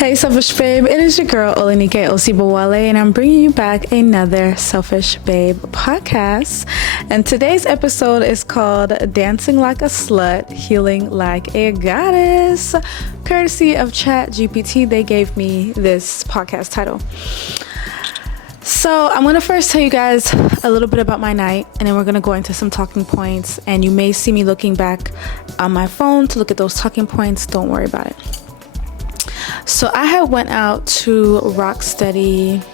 Hey Selfish Babe, it is your girl Olenike Osibowale and I'm bringing you back another Selfish Babe podcast. And today's episode is called Dancing Like a Slut, Healing Like a Goddess. Courtesy of ChatGPT, they gave me this podcast title. So I'm going to first tell you guys a little bit about my night, and then we're going to go into some talking points, and you may see me looking back on my phone to look at those talking points. Don't worry about it. So I had went out to Rocksteady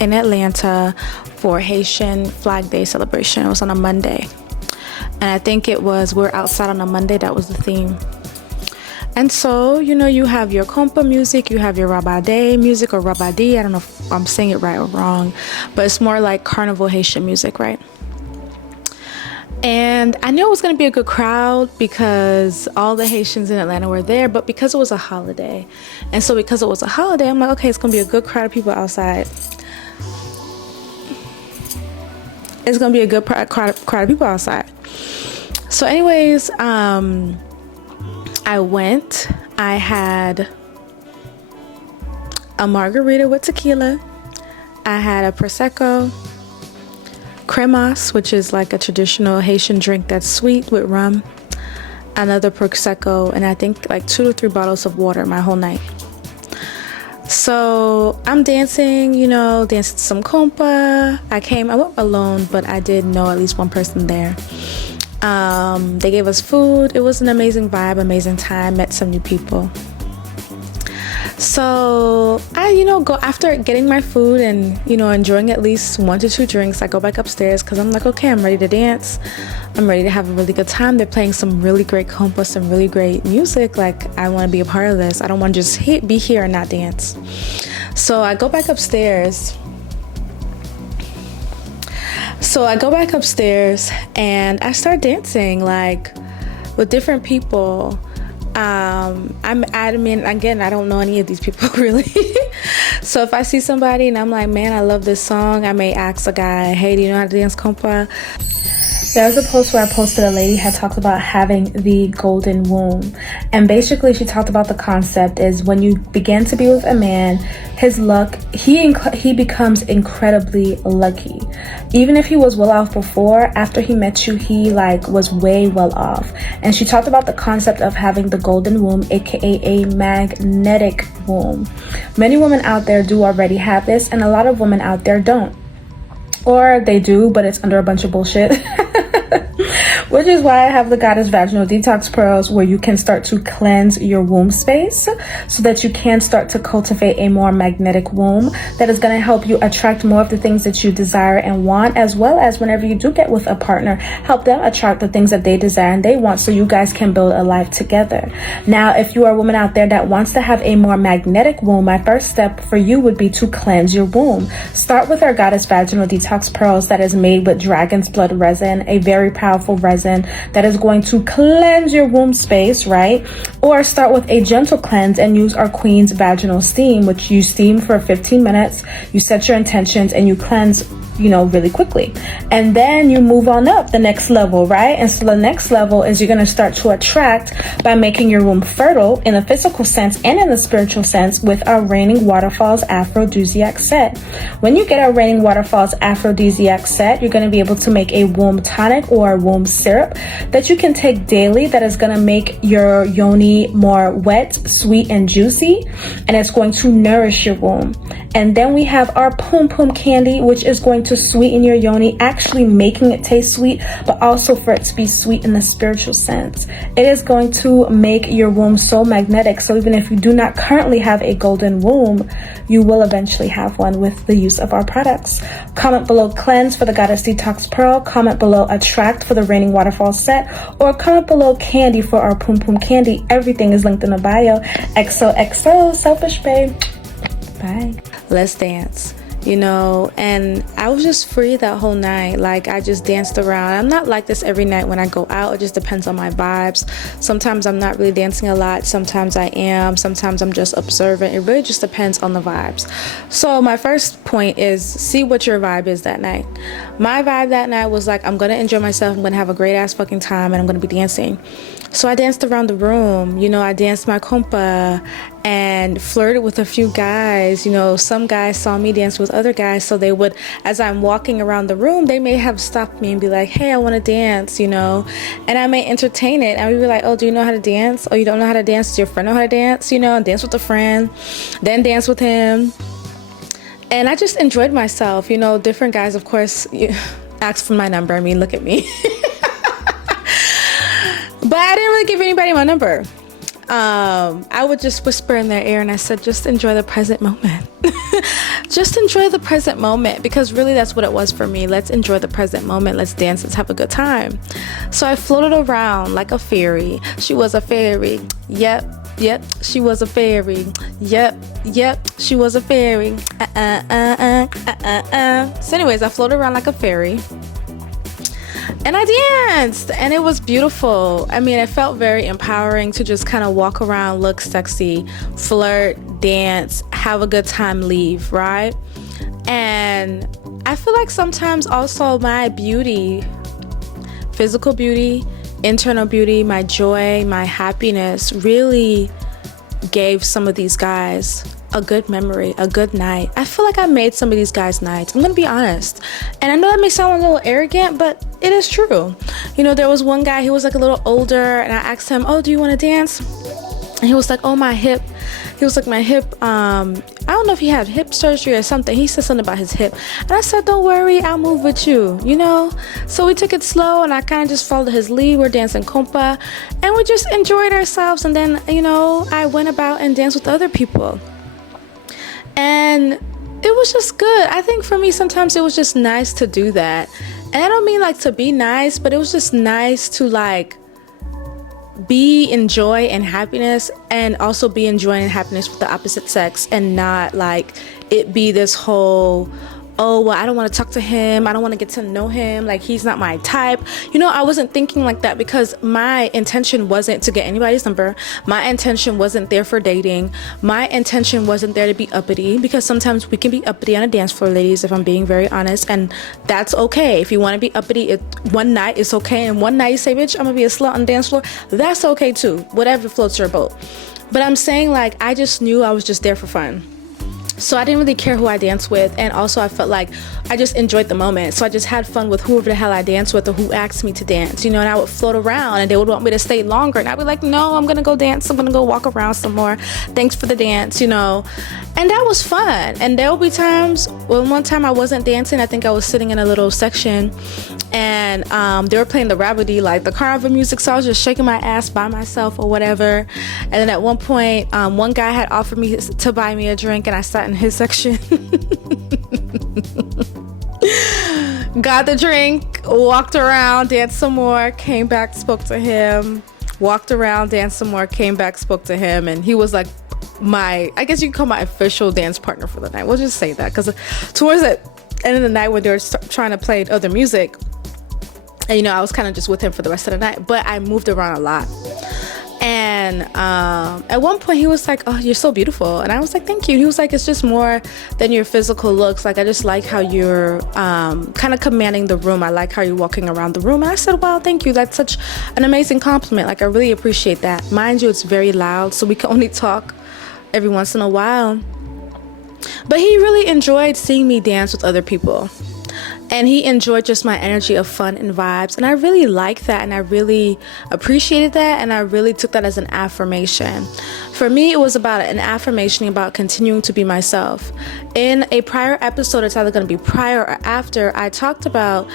in Atlanta for Haitian Flag Day celebration. It was on a Monday, and I think we're outside on a Monday. That was the theme. And so, you have your compa music, you have your rabade music or rabadi. I don't know if I'm saying it right or wrong, but it's more like carnival Haitian music, right? And I knew it was going to be a good crowd because all the Haitians in Atlanta were there, but because it was a holiday. And so because it was a holiday, I'm like, okay, it's going to be a good crowd of people outside. It's going to be a good crowd of people outside. So anyways, I went. I had a margarita with tequila. I had a Prosecco, cremas, which is like a traditional Haitian drink that's sweet with rum, another Prosecco, and I think like 2 to 3 bottles of water my whole night. So I'm dancing, dancing some compa. I went alone, but I did know at least one person there. They gave us food. It was an amazing vibe, amazing time, met some new people. So I, go after getting my food and, enjoying at least 1 to 2 drinks, I go back upstairs because I'm like, okay, I'm ready to dance. I'm ready to have a really good time. They're playing some really great compa, some really great music. Like, I want to be a part of this. I don't want to just be here and not dance. So I go back upstairs. And I start dancing like with different people. I'm adamant, again, I don't know any of these people really. So if I see somebody and I'm like, man, I love this song, I may ask a guy, hey, do you know how to dance compa? There was a post where I posted a lady had talked about having the golden womb. And basically she talked about the concept is when you begin to be with a man, his luck, he becomes incredibly lucky. Even if he was well off before, after he met you, he was way well off. And she talked about the concept of having the golden womb, aka a magnetic womb. Many women out there do already have this, and a lot of women out there don't. Or they do, but it's under a bunch of bullshit. Which is why I have the Goddess Vaginal Detox Pearls, where you can start to cleanse your womb space so that you can start to cultivate a more magnetic womb that is going to help you attract more of the things that you desire and want, as well as whenever you do get with a partner, help them attract the things that they desire and they want so you guys can build a life together. Now, if you are a woman out there that wants to have a more magnetic womb, my first step for you would be to cleanse your womb. Start with our Goddess Vaginal Detox Pearls that is made with dragon's blood resin, a very powerful resin that is going to cleanse your womb space, right? Or start with a gentle cleanse and use our Queen's Vaginal Steam, which you steam for 15 minutes, you set your intentions, and you cleanse really quickly. And then you move on up the next level, right? And so the next level is you're going to start to attract by making your womb fertile in the physical sense and in the spiritual sense with our Raining Waterfalls Aphrodisiac set. When you get our Raining Waterfalls Aphrodisiac set, you're going to be able to make a womb tonic or a womb syrup that you can take daily that is going to make your yoni more wet, sweet, and juicy, and it's going to nourish your womb. And then we have our Pum Pum Candy, which is going to sweeten your yoni, actually making it taste sweet, but also for it to be sweet in the spiritual sense. It is going to make your womb so magnetic, so even if you do not currently have a golden womb, you will eventually have one with the use of our products. Comment below cleanse for the Goddess Detox Pearl, comment below attract for the Raining Waterfall set, or comment below candy for our Pum Pum Candy. Everything is linked in the bio. XOXO, Selfish Babe. Bye. Let's dance. And I was just free that whole night. Like, I just danced around. I'm not like this every night when I go out. It just depends on my vibes. Sometimes I'm not really dancing a lot. Sometimes I am. Sometimes I'm just observant. It really just depends on the vibes. So my first point is see what your vibe is that night. My vibe that night was like, I'm going to enjoy myself. I'm going to have a great ass fucking time and I'm going to be dancing. So I danced around the room, I danced my compa and flirted with a few guys. Some guys saw me dance with other guys, so they would, as I'm walking around the room, they may have stopped me and be like, hey, I want to dance, and I may entertain it. And we'd be like, oh, do you know how to dance? Oh, you don't know how to dance? Does your friend know how to dance? Dance with a friend, then dance with him. And I just enjoyed myself. Different guys, of course, asked for my number. I mean, look at me. But I didn't really give anybody my number. I would just whisper in their ear, and I said, just enjoy the present moment. Just enjoy the present moment, because really that's what it was for me. Let's enjoy the present moment. Let's dance. Let's have a good time. So I floated around like a fairy. She was a fairy. Yep, she was a fairy. Yep, she was a fairy. So anyways, I floated around like a fairy. And I danced, and it was beautiful. I mean, it felt very empowering to just kind of walk around, look sexy, flirt, dance, have a good time, leave, right? And I feel like sometimes also my beauty, physical beauty, internal beauty, my joy, my happiness really gave some of these guys a good memory, a good night. I feel like I made some of these guys' nights. I'm gonna be honest. And I know that may sound a little arrogant, but it is true. There was one guy, he was like a little older, and I asked him, oh, do you want to dance? And he was like, oh, my hip. He was like, my hip, I don't know if he had hip surgery or something. He said something about his hip. And I said, don't worry, I'll move with you, So we took it slow, and I kind of just followed his lead. We're dancing compa, and we just enjoyed ourselves. And then, I went about and danced with other people. And it was just good. I think for me, sometimes it was just nice to do that. And I don't mean like to be nice, but it was just nice to like be in joy and happiness, and also be in joy and happiness with the opposite sex, and not like it be this whole, oh, well, I don't want to talk to him. I don't want to get to know him. Like, he's not my type. I wasn't thinking like that, because my intention wasn't to get anybody's number. My intention wasn't there for dating. My intention wasn't there to be uppity, because sometimes we can be uppity on a dance floor, ladies, if I'm being very honest. And that's okay. If you want to be uppity, one night it's okay. And one night you say, bitch, I'm going to be a slut on the dance floor. That's okay too. Whatever floats your boat. But I'm saying, like, I just knew I was just there for fun. So I didn't really care who I danced with, and also I felt like I just enjoyed the moment. So I just had fun with whoever the hell I danced with, or who asked me to dance, and I would float around, and they would want me to stay longer, and I'd be like, no, I'm gonna go dance, I'm gonna go walk around some more, thanks for the dance, and that was fun. And there will be times, one time I wasn't dancing, I think I was sitting in a little section, and they were playing the rabidi, like the carnival music, so I was just shaking my ass by myself or whatever. And then at one point, one guy had offered me to buy me a drink, and I sat in his section. Got the drink, walked around, danced some more, came back, spoke to him, walked around, danced some more, came back, spoke to him, and he was like I guess you could call my official dance partner for the night. We'll just say that, because towards the end of the night, when they were trying to play other music, and I was kind of just with him for the rest of the night, but I moved around a lot. And at one point he was like, oh, you're so beautiful. And I was like, thank you. He was like, it's just more than your physical looks. Like, I just like how you're kind of commanding the room. I like how you're walking around the room. And I said, wow, thank you. That's such an amazing compliment. Like, I really appreciate that. Mind you, it's very loud, so we can only talk every once in a while. But he really enjoyed seeing me dance with other people. And he enjoyed just my energy of fun and vibes. And I really liked that, and I really appreciated that, and I really took that as an affirmation. For me, it was about an affirmation about continuing to be myself. In a prior episode, it's either going to be prior or after, I talked about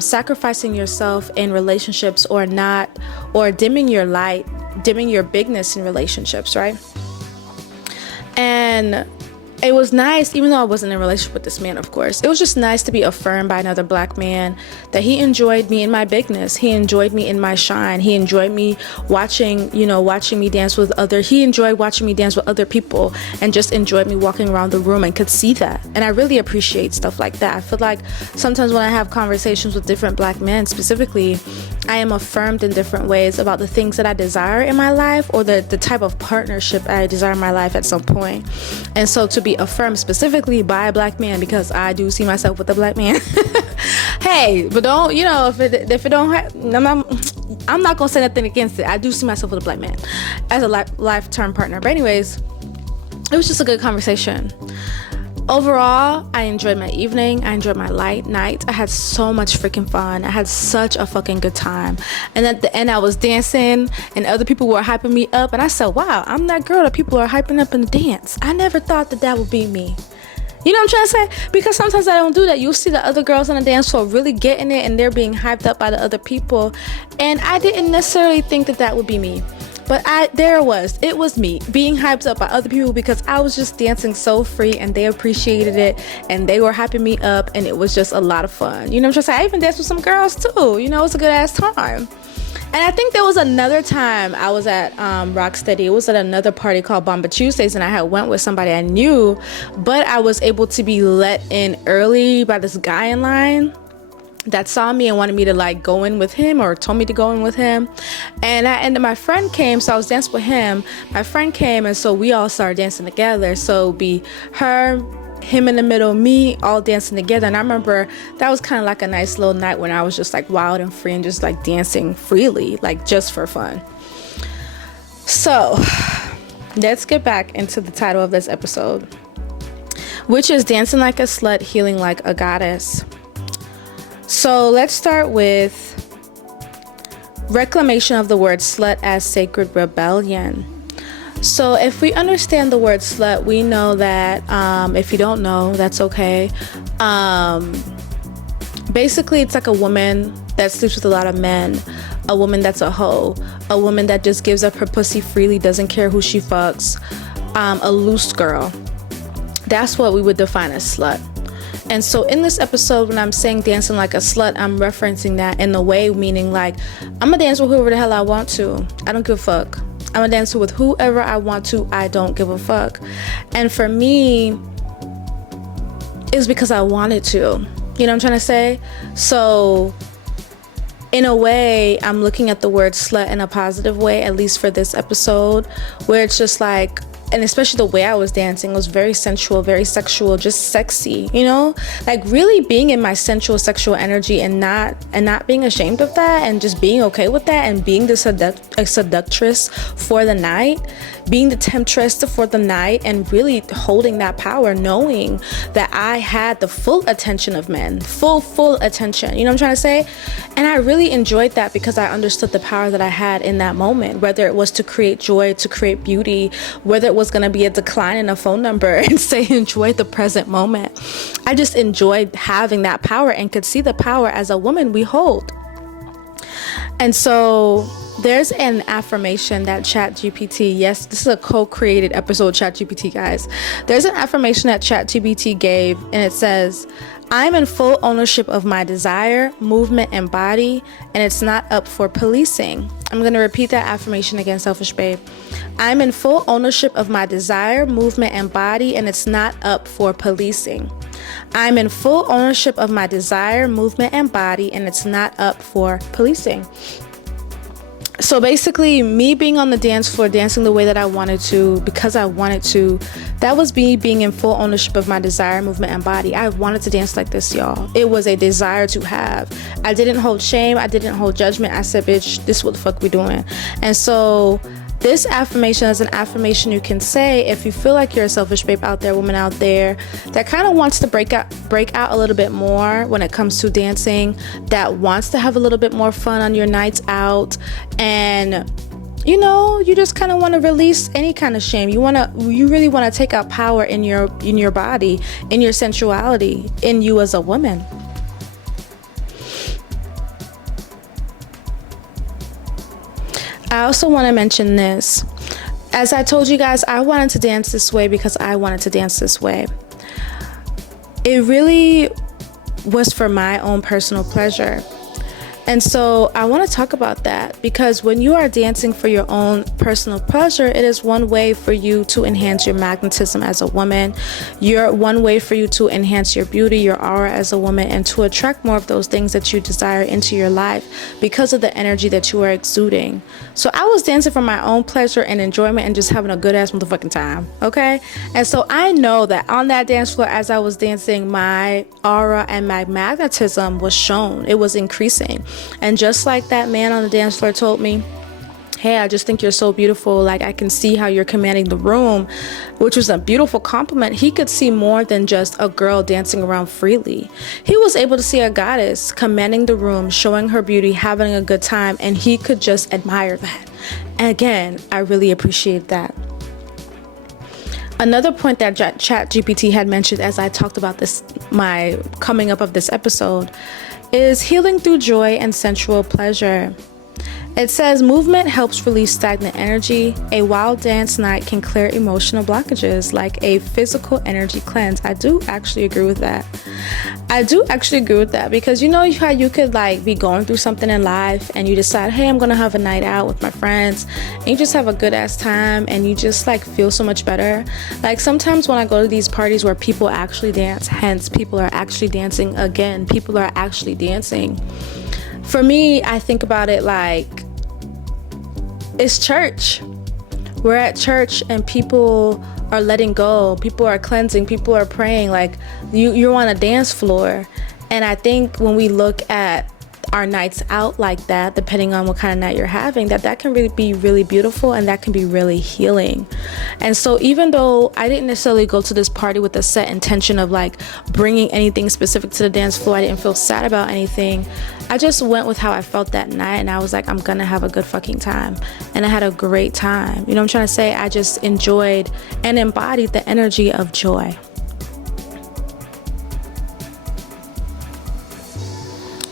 sacrificing yourself in relationships, or not, or dimming your light, dimming your bigness in relationships, right? And it was nice, even though I wasn't in a relationship with this man, of course. It was just nice to be affirmed by another black man that he enjoyed me in my bigness. He enjoyed me in my shine. He enjoyed me watching me dance with he enjoyed watching me dance with other people, and just enjoyed me walking around the room, and could see that. And I really appreciate stuff like that. I feel like sometimes when I have conversations with different black men specifically, I am affirmed in different ways about the things that I desire in my life, or the type of partnership I desire in my life at some point. And so to be affirmed specifically by a black man, because I do see myself with a black man. Hey, but don't, if it don't I'm not gonna say nothing against it. I do see myself with a black man as a lifetime partner. But anyways, it was just a good conversation. Overall, I enjoyed my evening. I enjoyed my night. I had so much freaking fun. I had such a fucking good time. And at the end, I was dancing and other people were hyping me up. And I said, wow, I'm that girl that people are hyping up in the dance. I never thought that would be me. You know what I'm trying to say? Because sometimes I don't do that. You'll see the other girls on the dance floor really getting it and they're being hyped up by the other people. And I didn't necessarily think that would be me. But it was me being hyped up by other people because I was just dancing so free and they appreciated it and they were hyping me up and it was just a lot of fun. You know what I'm trying to say? I even danced with some girls too. You know, it was a good ass time. And I think there was another time I was at Rocksteady. It was at another party called Bomba Tuesdays, and I had went with somebody I knew, but I was able to be let in early by this guy in line that saw me and wanted me to like go in with him, or told me to go in with him. And my friend came, so I was dancing with him. My friend came, and so we all started dancing together. So it'd be her, him in the middle, me, all dancing together. And I remember that was kind of like a nice little night when I was just like wild and free and just like dancing freely, like just for fun. So let's get back into the title of this episode, which is Dancing Like a Slut, Healing Like a Goddess. So let's start with reclamation of the word slut as sacred rebellion. So if we understand the word slut, we know that, if you don't know, that's okay. Basically, it's like a woman that sleeps with a lot of men, a woman that's a hoe, a woman that just gives up her pussy freely, doesn't care who she fucks, a loose girl. That's what we would define as slut. And so in this episode, when I'm saying dancing like a slut, I'm referencing that in a way, meaning like, I'm gonna dance with whoever the hell I want to. I don't give a fuck. I'm gonna dance with whoever I want to. I don't give a fuck. And for me, it's because I wanted to. You know what I'm trying to say? So in a way, I'm looking at the word slut in a positive way, at least for this episode, where it's just like, and especially the way I was dancing was very sensual, very sexual, just sexy, you know, like really being in my sensual sexual energy and not being ashamed of that, and just being okay with that, and being the seductress for the night, being the temptress for the night, and really holding that power, knowing that I had the full attention of men, full attention, you know what I'm trying to say? And I really enjoyed that because I understood the power that I had in that moment, whether it was to create joy, to create beauty, whether it was going to be a decline in a phone number and say enjoy the present moment. I just enjoyed having that power and could see the power as a woman we hold. And so there's an affirmation that ChatGPT, yes, this is a co-created episode, ChatGPT, guys. There's an affirmation that ChatGPT gave, and it says, I'm in full ownership of my desire, movement, and body, and it's not up for policing. I'm going to repeat that affirmation again, Selfish Babe. I'm in full ownership of my desire, movement, and body, and it's not up for policing. I'm in full ownership of my desire, movement, and body, and it's not up for policing. So basically, me being on the dance floor, dancing the way that I wanted to, because I wanted to, that was me being in full ownership of my desire, movement, and body. I wanted to dance like this, y'all. It was a desire to have. I didn't hold shame. I didn't hold judgment. I said, bitch, this is what the fuck we doing. And so this affirmation is an affirmation you can say if you feel like you're a selfish babe out there, woman out there that kind of wants to break out a little bit more when it comes to dancing, that wants to have a little bit more fun on your nights out, and you know, you just kind of want to release any kind of shame. You really want to take out power in your body, in your sensuality, in you as a woman. I also want to mention this. As I told you guys, I wanted to dance this way because I wanted to dance this way. It really was for my own personal pleasure. And so I want to talk about that, because when you are dancing for your own personal pleasure, it is one way for you to enhance your magnetism as a woman. One way for you to enhance your beauty, your aura as a woman, and to attract more of those things that you desire into your life because of the energy that you are exuding. So I was dancing for my own pleasure and enjoyment and just having a good ass motherfucking time, okay? And so I know that on that dance floor, as I was dancing, my aura and my magnetism was shown. It was increasing. And just like that man on the dance floor told me, hey, I just think you're so beautiful. Like, I can see how you're commanding the room, which was a beautiful compliment. He could see more than just a girl dancing around freely. He was able to see a goddess commanding the room, showing her beauty, having a good time, and he could just admire that. And again, I really appreciate that. Another point that ChatGPT had mentioned as I talked about this, my coming up of this episode, is healing through joy and sensual pleasure. It says movement helps release stagnant energy. A wild dance night can clear emotional blockages like a physical energy cleanse. I do actually agree with that. Because you know how you could like be going through something in life and you decide, hey, I'm gonna have a night out with my friends, and you just have a good ass time and you just like feel so much better. Like sometimes when I go to these parties where people actually dance, hence people are actually dancing again, people are actually dancing. For me, I think about it like it's church. We're at church and people are letting go, people are cleansing, people are praying. Like you're on a dance floor. And I think when we look at our nights out like that, depending on what kind of night you're having, that can really be really beautiful and that can be really healing. And so even though I didn't necessarily go to this party with a set intention of like bringing anything specific to the dance floor, I didn't feel sad about anything. I just went with how I felt that night and I was like, I'm gonna have a good fucking time. And I had a great time. You know what I'm trying to say? I just enjoyed and embodied the energy of joy.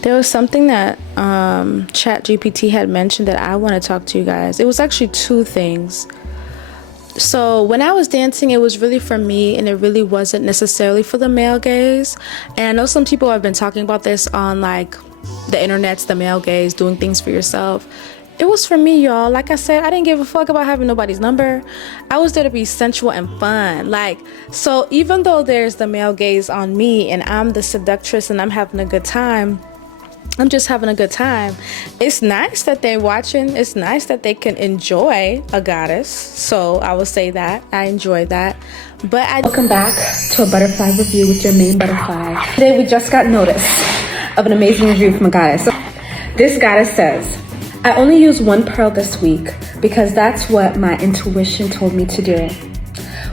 There was something that ChatGPT had mentioned that I want to talk to you guys. It was actually two things. So when I was dancing, it was really for me and it really wasn't necessarily for the male gaze. And I know some people have been talking about this on like the internets, the male gaze, doing things for yourself. It was for me, y'all. Like I said, I didn't give a fuck about having nobody's number. I was there to be sensual and fun. Like, so even though there's the male gaze on me and I'm the seductress and I'm having a good time, I'm just having a good time. It's nice that they're watching. It's nice that they can enjoy a goddess. So I will say that. I enjoy that. But welcome back to a butterfly review with your main butterfly. Today we just got notice of an amazing review from a goddess. So, this goddess says, I only use one pearl this week because that's what my intuition told me to do.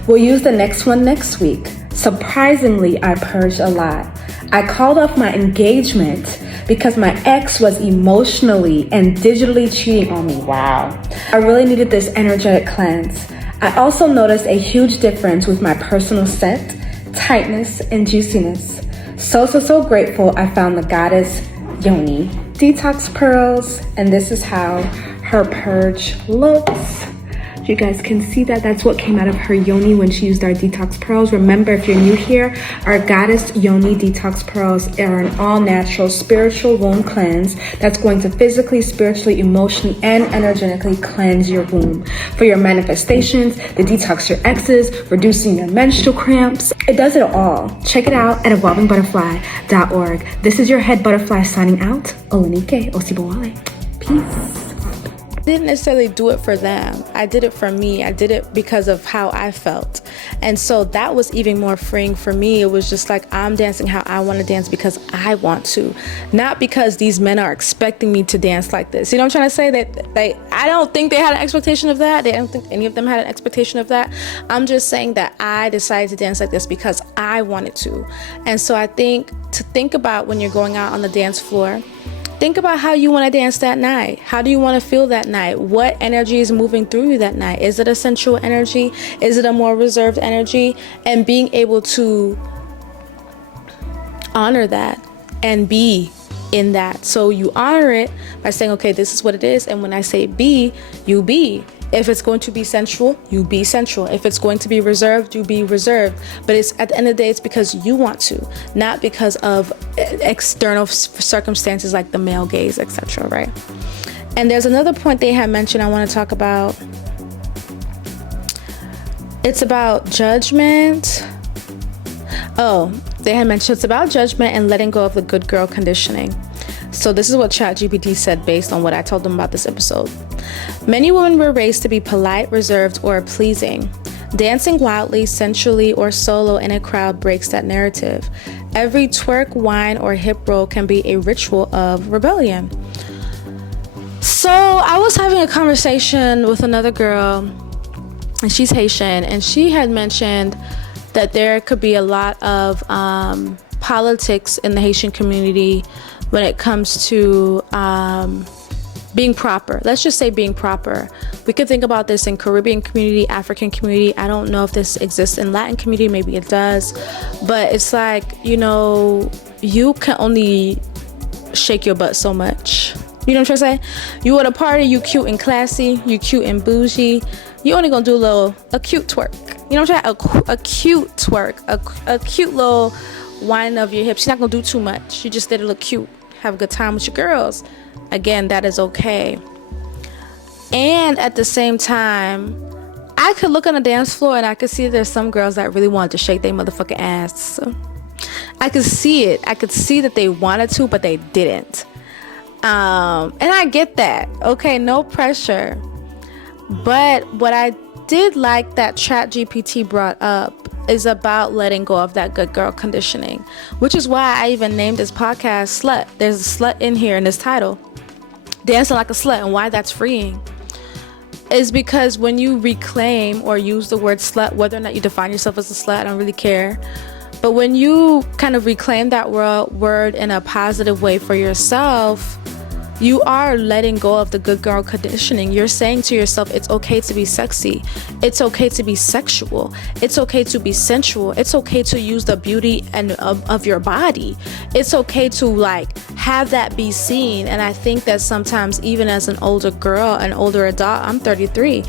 We'll use the next one next week. Surprisingly, I purged a lot. I called off my engagement because my ex was emotionally and digitally cheating on me. Wow. I really needed this energetic cleanse. I also noticed a huge difference with my personal scent, tightness, and juiciness. So grateful I found the goddess Yoni detox pearls, and this is how her purge looks. You guys can see that that's what came out of her yoni when she used our detox pearls. Remember, if you're new here, our goddess yoni detox pearls are an all-natural spiritual womb cleanse that's going to physically, spiritually, emotionally, and energetically cleanse your womb for your manifestations, to detox your exes, reducing your menstrual cramps. It does it all. Check it out at evolvingbutterfly.org. This is your head butterfly signing out. Olenike Osibowale. Peace. Didn't necessarily do it for them. I did it for me. I did it because of how I felt. And so that was even more freeing for me. It was just like, I'm dancing how I want to dance because I want to, not because these men are expecting me to dance like this. You know what I'm trying to say? That I don't think they had an expectation of that. I don't think any of them had an expectation of that. I'm just saying that I decided to dance like this because I wanted to. And so I think to think about when you're going out on the dance floor, think about how you want to dance that night. How do you want to feel that night? What energy is moving through you that night? Is it a sensual energy? Is it a more reserved energy? And being able to honor that and be in that. So you honor it by saying, okay, this is what it is. And when I say be, you be. If it's going to be sensual, you be sensual. If it's going to be reserved, you be reserved. But it's at the end of the day, it's because you want to, not because of external circumstances like the male gaze, etc. Right? And there's another point they had mentioned I want to talk about. It's about judgment. Oh, they had mentioned it's about judgment and letting go of the good girl conditioning. So this is what ChatGPT said based on what I told them about this episode. Many women were raised to be polite, reserved, or pleasing. Dancing wildly, sensually, or solo in a crowd breaks that narrative. Every twerk, whine, or hip roll can be a ritual of rebellion. So I was having a conversation with another girl, and she's Haitian, and she had mentioned that there could be a lot of politics in the Haitian community when it comes to being proper. Let's just say being proper. We could think about this in Caribbean community, African community. I don't know if this exists in Latin community. Maybe it does. But it's like, you know, you can only shake your butt so much. You know what I'm trying to say? You at a party, you cute and classy, you cute and bougie. You only gonna do a cute twerk. You know what I'm saying? A cute twerk, a cute little whine of your hips. You're not gonna do too much. You just did it look cute. Have a good time with your girls. Again, that is okay. And at the same time, I could look on the dance floor and I could see there's some girls that really wanted to shake their motherfucking ass. So I could see it. I could see that they wanted to, but they didn't. And I get that. Okay, no pressure. But what I did like that ChatGPT brought up is about letting go of that good girl conditioning, which is why I even named this podcast Slut. There's a slut in here in this title, Dancing Like a Slut, and why that's freeing is because when you reclaim or use the word slut, whether or not you define yourself as a slut, I don't really care, but when you kind of reclaim that word in a positive way for yourself, you are letting go of the good girl conditioning. You're saying to yourself, it's okay to be sexy. It's okay to be sexual. It's okay to be sensual. It's okay to use the beauty and of your body. It's okay to like have that be seen. And I think that sometimes even as an older girl, an older adult, I'm 33.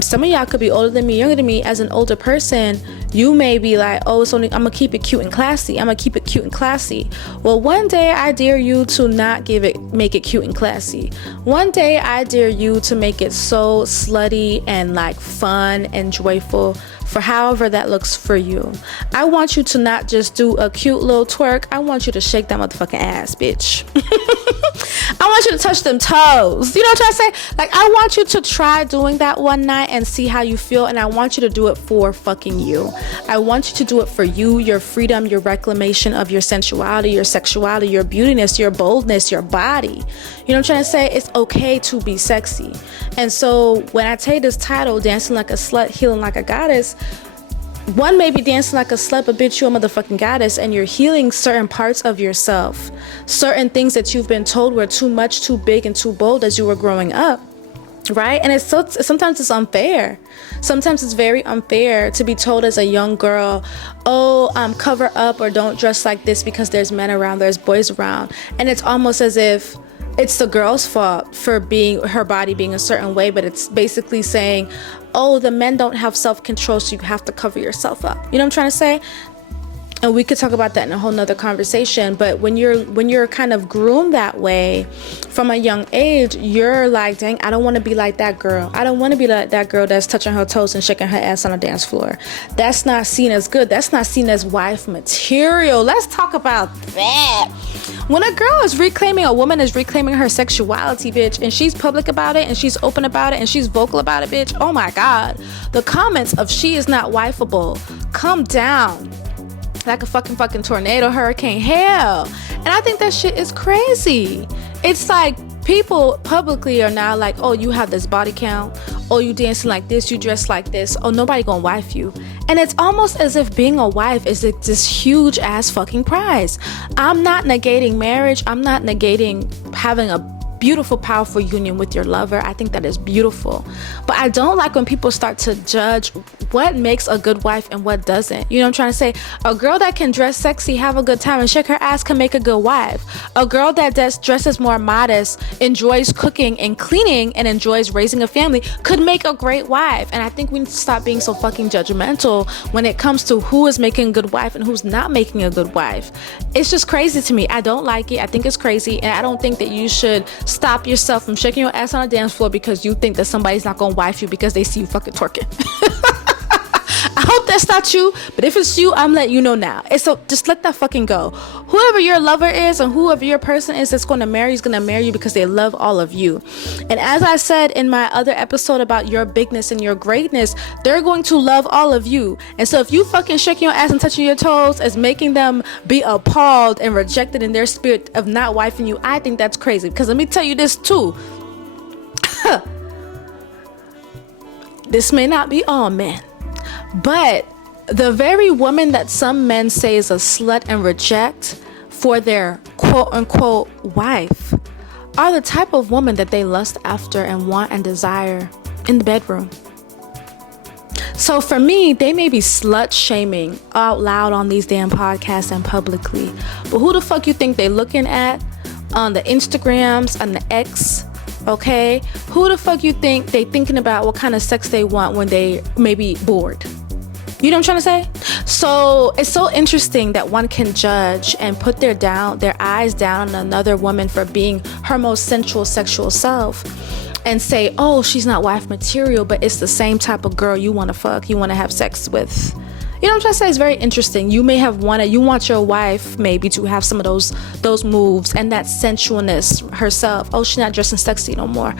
Some of y'all could be older than me, younger than me. As an older person, you may be like, oh, it's only, I'm gonna keep it cute and classy. I'm gonna keep it cute and classy. Well, one day I dare you to not make it cute and classy. One day I dare you to make it so slutty and like fun and joyful for however that looks for you. I want you to not just do a cute little twerk. I want you to shake that motherfucking ass, bitch. I want you to touch them toes. You know what I'm trying to say? Like, I want you to try doing that one night and see how you feel. And I want you to do it for fucking you. I want you to do it for you, your freedom, your reclamation of your sensuality, your sexuality, your beautiness, your boldness, your body. You know what I'm trying to say? It's okay to be sexy. And so when I take this title, Dancing Like a Slut, Healing Like a Goddess, one may be dancing like a slut, but bitch, you a motherfucking goddess, and you're healing certain parts of yourself, certain things that you've been told were too much, too big, and too bold as you were growing up, right? And sometimes it's unfair. Sometimes it's very unfair to be told as a young girl, oh, cover up or don't dress like this because there's men around, there's boys around, and it's almost as if it's the girl's fault for her body being a certain way, but it's basically saying, oh, the men don't have self-control, so you have to cover yourself up. You know what I'm trying to say? And we could talk about that in a whole nother conversation. But when you're kind of groomed that way from a young age, you're like, dang, I don't want to be like that girl. I don't want to be like that girl that's touching her toes and shaking her ass on a dance floor. That's not seen as good. That's not seen as wife material. Let's talk about that. When a woman is reclaiming her sexuality, bitch, and she's public about it, and she's open about it, and she's vocal about it, bitch, oh my God. The comments of she is not wifeable come down like a fucking tornado, hurricane, hell. And I think that shit is crazy. It's like people publicly are now like, oh, you have this body count. Oh, you dancing like this, you dress like this. Oh, nobody gonna wife you. And it's almost as if being a wife is this huge ass fucking prize. I'm not negating marriage. I'm not negating having a beautiful, powerful union with your lover. I think that is beautiful. But I don't like when people start to judge what makes a good wife and what doesn't. You know what I'm trying to say? A girl that can dress sexy, have a good time, and shake her ass can make a good wife. A girl that dresses more modest, enjoys cooking and cleaning, and enjoys raising a family could make a great wife. And I think we need to stop being so fucking judgmental when it comes to who is making a good wife and who's not making a good wife. It's just crazy to me. I don't like it. I think it's crazy. And I don't think that you should stop yourself from shaking your ass on a dance floor because you think that somebody's not gonna wife you because they see you fucking twerking. I hope that's not you, but if it's you, I'm letting you know now. And so just let that fucking go. Whoever your lover is and whoever your person is that's going to marry is going to marry you because they love all of you. And as I said in my other episode about your bigness and your greatness, they're going to love all of you. And so if you fucking shaking your ass and touching your toes as making them be appalled and rejected in their spirit of not wifing you, I think that's crazy. Because let me tell you this too. This may not be all men, but the very woman that some men say is a slut and reject for their quote unquote wife are the type of woman that they lust after and want and desire in the bedroom. So for me, they may be slut shaming out loud on these damn podcasts and publicly, but who the fuck you think they looking at on the Instagrams and the X? Okay, who the fuck you think they thinking about what kind of sex they want when they may be bored? You know what I'm trying to say? So it's so interesting that one can judge and put their eyes down on another woman for being her most sensual sexual self and say, oh, she's not wife material, but it's the same type of girl you want to fuck, you want to have sex with. You know what I'm trying to say? It's very interesting. You may have you want your wife maybe to have some of those moves and that sensualness herself. Oh, she's not dressing sexy no more.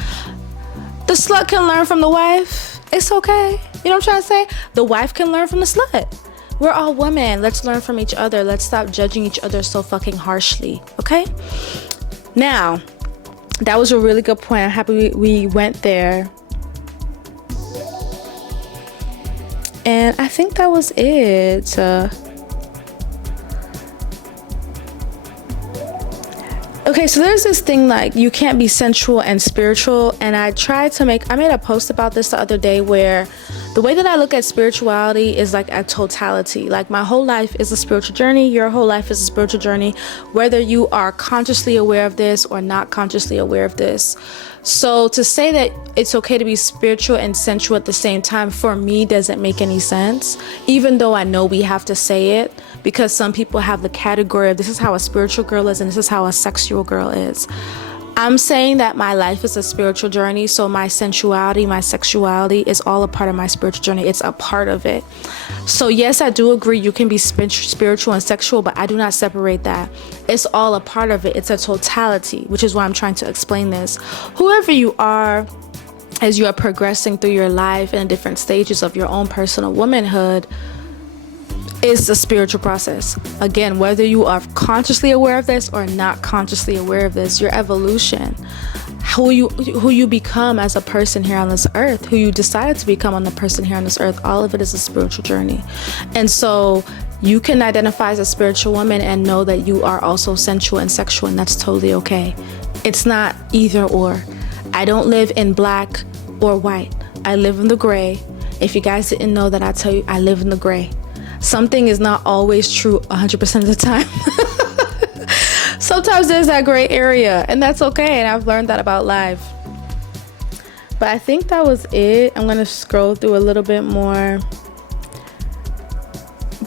The slut can learn from the wife. It's okay. You know what I'm trying to say? The wife can learn from the slut. We're all women. Let's learn from each other. Let's stop judging each other so fucking harshly. Okay? Now, that was a really good point. I'm happy we went there. And I think that was it. Okay, so there's this thing like you can't be sensual and spiritual. And I made a post about this the other day where the way that I look at spirituality is like a totality. Like my whole life is a spiritual journey. Your whole life is a spiritual journey, whether you are consciously aware of this or not consciously aware of this. So to say that it's okay to be spiritual and sensual at the same time, for me, doesn't make any sense, even though I know we have to say it, because some people have the category of this is how a spiritual girl is and this is how a sexual girl is. I'm saying that my life is a spiritual journey, so my sensuality, my sexuality is all a part of my spiritual journey. It's a part of it. So yes, I do agree you can be spiritual and sexual, but I do not separate that. It's all a part of it. It's a totality, which is why I'm trying to explain this. Whoever you are, as you are progressing through your life in different stages of your own personal womanhood, is a spiritual process. Again, whether you are consciously aware of this or not consciously aware of this, your evolution, who you become as a person here on this earth, who you decided to become on the person here on this earth, all of it is a spiritual journey. And so you can identify as a spiritual woman and know that you are also sensual and sexual, and that's totally okay. It's not either or. I don't live in black or white. I live in the gray. If you guys didn't know that, I tell you, I live in the gray. Something is not always true 100% of the time. Sometimes there's that gray area, and that's okay. And I've learned that about life. But I think that was it. I'm going to scroll through a little bit more.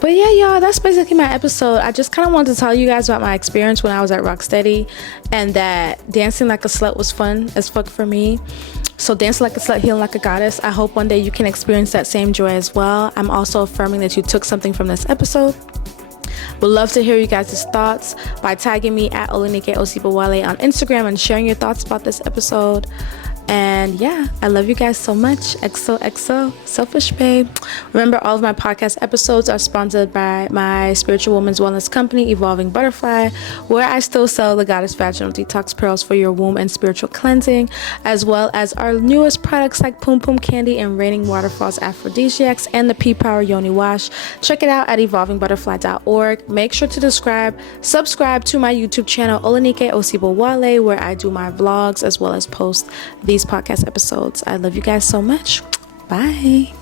But yeah, y'all, that's basically my episode. I just kind of wanted to tell you guys about my experience when I was at Rocksteady, and that dancing like a slut was fun as fuck for me. So dance like a slut, heal like a goddess. I hope one day you can experience that same joy as well. I'm also affirming that you took something from this episode. Would love to hear you guys' thoughts by tagging me at Olenike Osibowale on Instagram and sharing your thoughts about this episode. And yeah, I love you guys so much. XOXO, Selfish Babe. Remember, all of my podcast episodes are sponsored by my spiritual woman's wellness company, Evolving Butterfly, where I still sell the Goddess Vaginal Detox Pearls for your womb and spiritual cleansing, as well as our newest products like Poom Poom Candy and Raining Waterfalls Aphrodisiacs and the Pea Power Yoni Wash. Check it out at evolvingbutterfly.org. Make sure to subscribe to my YouTube channel, Olenike Osibowale, where I do my vlogs as well as post these podcast episodes. I love you guys so much. Bye.